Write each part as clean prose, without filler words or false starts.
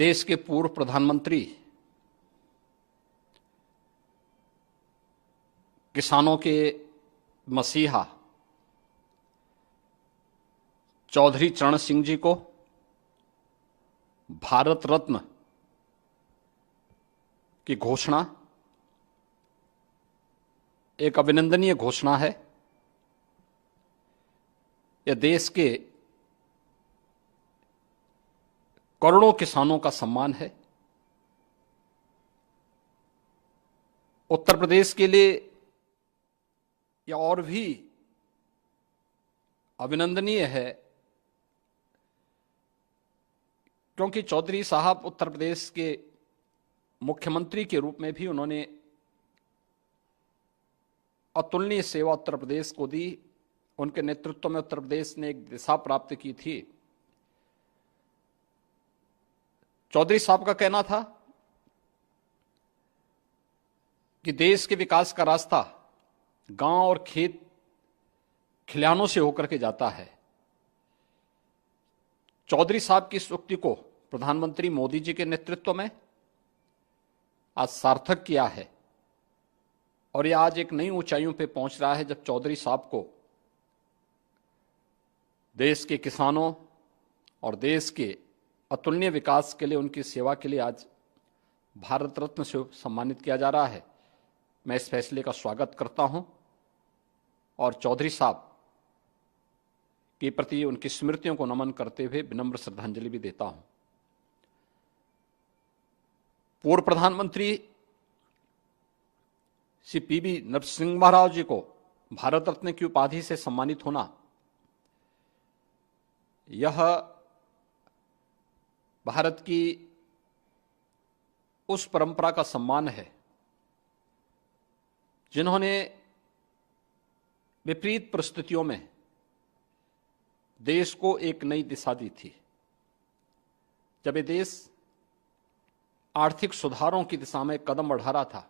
देश के पूर्व प्रधानमंत्री, किसानों के मसीहा चौधरी चरण सिंह जी को भारत रत्न की घोषणा एक अभिनंदनीय घोषणा है। यह देश के करोड़ों किसानों का सम्मान है। उत्तर प्रदेश के लिए यह और भी अभिनंदनीय है, क्योंकि चौधरी साहब उत्तर प्रदेश के मुख्यमंत्री के रूप में भी उन्होंने अतुलनीय सेवा उत्तर प्रदेश को दी। उनके नेतृत्व में उत्तर प्रदेश ने एक दिशा प्राप्त की थी। चौधरी साहब का कहना था कि देश के विकास का रास्ता गांव और खेत खलिहानों से होकर के जाता है। चौधरी साहब की इस उक्ति को प्रधानमंत्री मोदी जी के नेतृत्व में आज सार्थक किया है और यह आज एक नई ऊंचाइयों पे पहुंच रहा है, जब चौधरी साहब को देश के किसानों और देश के अतुलनीय विकास के लिए, उनकी सेवा के लिए आज भारत रत्न से सम्मानित किया जा रहा है। मैं इस फैसले का स्वागत करता हूं और चौधरी साहब के प्रति उनकी स्मृतियों को नमन करते हुए विनम्र श्रद्धांजलि भी देता हूं। पूर्व प्रधानमंत्री श्री पीवी नरसिम्हा राव जी को भारत रत्न की उपाधि से सम्मानित होना, यह भारत की उस परंपरा का सम्मान है जिन्होंने विपरीत परिस्थितियों में देश को एक नई दिशा दी थी। जब ये देश आर्थिक सुधारों की दिशा में कदम बढ़ा रहा था,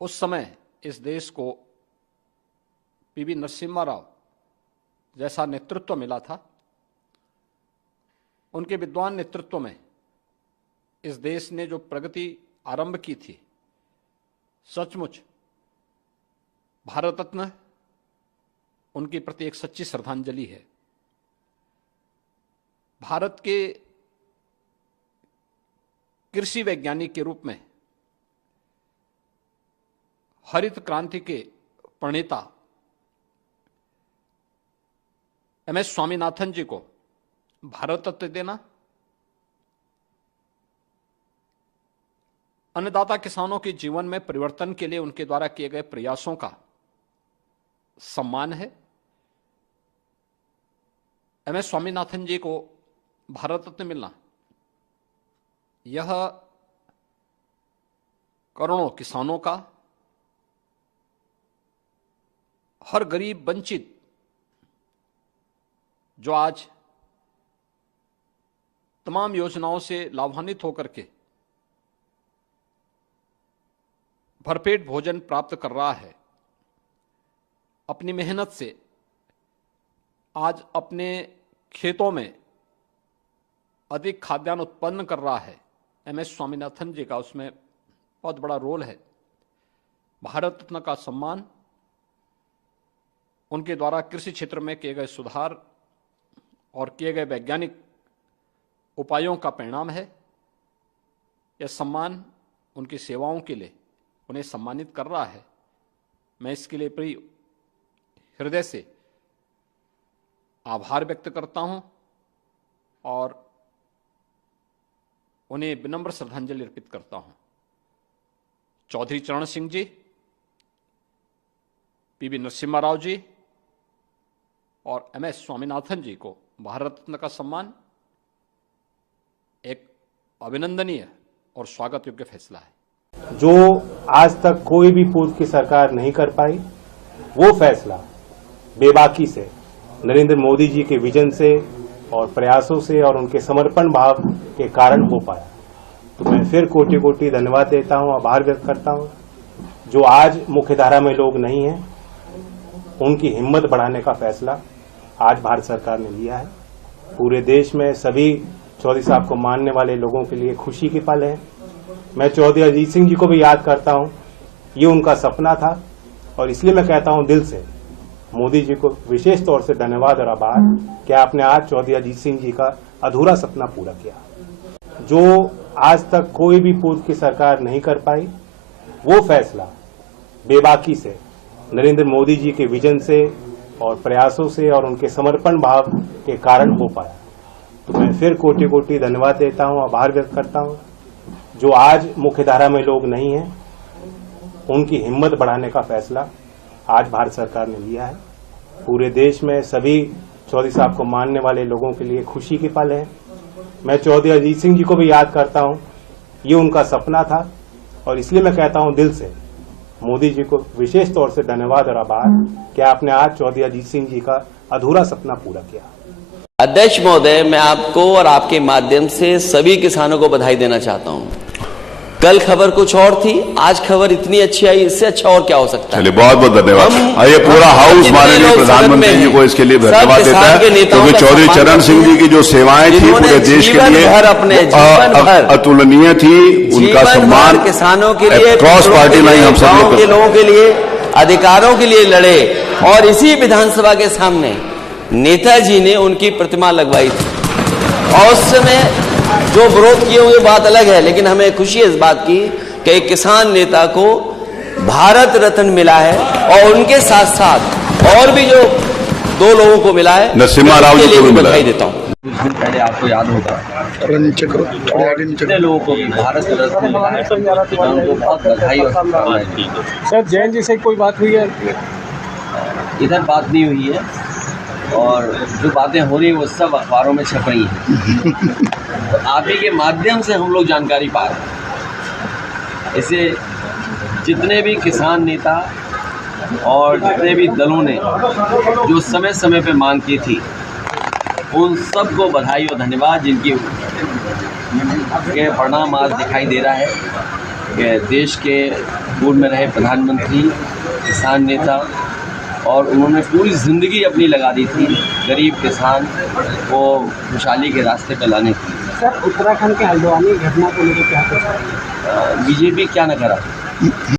उस समय इस देश को पीवी नरसिम्हा राव जैसा नेतृत्व मिला था। उनके विद्वान नेतृत्व में इस देश ने जो प्रगति आरंभ की थी, सचमुच भारत रत्न उनके प्रति एक सच्ची श्रद्धांजलि है। भारत के कृषि वैज्ञानिक के रूप में हरित क्रांति के प्रणेता एमएस स्वामीनाथन जी को भारत रत्न देना अन्नदाता किसानों के जीवन में परिवर्तन के लिए उनके द्वारा किए गए प्रयासों का सम्मान है। एमएस स्वामीनाथन जी को भारत रत्न मिलना, यह करोड़ों किसानों का, हर गरीब वंचित जो आज तमाम योजनाओं से लाभान्वित होकर के भरपेट भोजन प्राप्त कर रहा है, अपनी मेहनत से आज अपने खेतों में अधिक खाद्यान्न उत्पन्न कर रहा है। एमएस स्वामीनाथन जी का उसमें बहुत बड़ा रोल है। भारत रत्न का सम्मान उनके द्वारा कृषि क्षेत्र में किए गए सुधार और किए गए वैज्ञानिक उपायों का परिणाम है। यह सम्मान उनकी सेवाओं के लिए उन्हें सम्मानित कर रहा है। मैं इसके लिए पूरी हृदय से आभार व्यक्त करता हूं और उन्हें विनम्र श्रद्धांजलि अर्पित करता हूं। चौधरी चरण सिंह जी, पीवी नरसिम्हा राव जी और एमएस स्वामीनाथन जी को भारत रत्न का सम्मान एक अभिनंदनीय और स्वागत योग्य फैसला है। जो आज तक कोई भी पूर्व की सरकार नहीं कर पाई, वो फैसला बेबाकी से नरेंद्र मोदी जी के विजन से और प्रयासों से और उनके समर्पण भाव के कारण हो पाया। तो मैं फिर कोटि कोटि धन्यवाद देता हूं, आभार व्यक्त करता हूं। जो आज मुख्यधारा में लोग नहीं हैं, उनकी हिम्मत बढ़ाने का फैसला आज भारत सरकार ने लिया है। पूरे देश में सभी चौधरी साहब को मानने वाले लोगों के लिए खुशी की पल है। मैं चौधरी अजीत सिंह जी को भी याद करता हूं। ये उनका सपना था और इसलिए मैं कहता हूं दिल से मोदी जी को विशेष तौर से धन्यवाद और आभार कि आपने आज चौधरी अजीत सिंह जी का अधूरा सपना पूरा किया। जो आज तक कोई भी पूर्व की सरकार नहीं कर पाई, वो फैसला बेबाकी से नरेंद्र मोदी जी के विजन से और प्रयासों से और उनके समर्पण भाव के कारण हो पाया। तो मैं फिर कोटि कोटि धन्यवाद देता हूं, आभार व्यक्त करता हूं। जो आज मुख्यधारा में लोग नहीं हैं, उनकी हिम्मत बढ़ाने का फैसला आज भारत सरकार ने लिया है। पूरे देश में सभी चौधरी साहब को मानने वाले लोगों के लिए खुशी की पल है। मैं चौधरी अजीत सिंह जी को भी याद करता हूं। ये उनका सपना था और इसलिए मैं कहता हूं दिल से मोदी जी को विशेष तौर से धन्यवाद और आभार कि आपने आज चौधरी अजीत सिंह जी का अधूरा सपना पूरा किया। अध्यक्ष महोदय, मैं आपको और आपके माध्यम से सभी किसानों को बधाई देना चाहता हूं। कल खबर कुछ और थी, आज खबर इतनी अच्छी आई, इससे अच्छा और क्या हो सकता है। चलिए, बहुत बहुत धन्यवाद। ये पूरा हाउस माननीय प्रधानमंत्री जी को इसके लिए धन्यवाद देता है, क्योंकि चौधरी चरण सिंह जी की जो सेवाएं थी पूरे देश के लिए अतुलनीय थी। उनका सम्मान किसानों के लिए, क्रॉस पार्टी लाइन हम सब के लोगों के लिए, अधिकारों के लिए लड़े और इसी विधानसभा के सामने नेताजी ने उनकी प्रतिमा लगवाई थी। और उस समय जो विरोध किए हुए बात अलग है, लेकिन हमें खुशी है इस बात की कि एक किसान नेता को भारत रत्न मिला है और उनके साथ साथ और भी जो 2 लोगों को मिला है, नरसिम्हा राव जी को भी बधाई देता हूँ। कुछ दिन पहले आपको याद होगा कितने लोगों को भारत रत्न मिला है, उनको बहुत बधाई और शुभकामनाएं। सर, जैन जी से कोई बात हुई है? इधर बात नहीं हुई है और जो बातें हो रही है वो सब अखबारों में छप रही हैं। तो आप ही के माध्यम से हम लोग जानकारी पा रहे हैं। इसे जितने भी किसान नेता और जितने भी दलों ने जो समय समय पे मांग की थी, उन सबको बधाई और धन्यवाद, जिनकी के परिणाम आज दिखाई दे रहा है कि देश के पूर्व में रहे प्रधानमंत्री, किसान नेता, और उन्होंने पूरी ज़िंदगी अपनी लगा दी थी गरीब किसान को खुशहाली के रास्ते पे लाने के लिए। सर, उत्तराखंड के हल्द्वानी घटना को लेकर क्या कुछ? बीजेपी क्या न करा।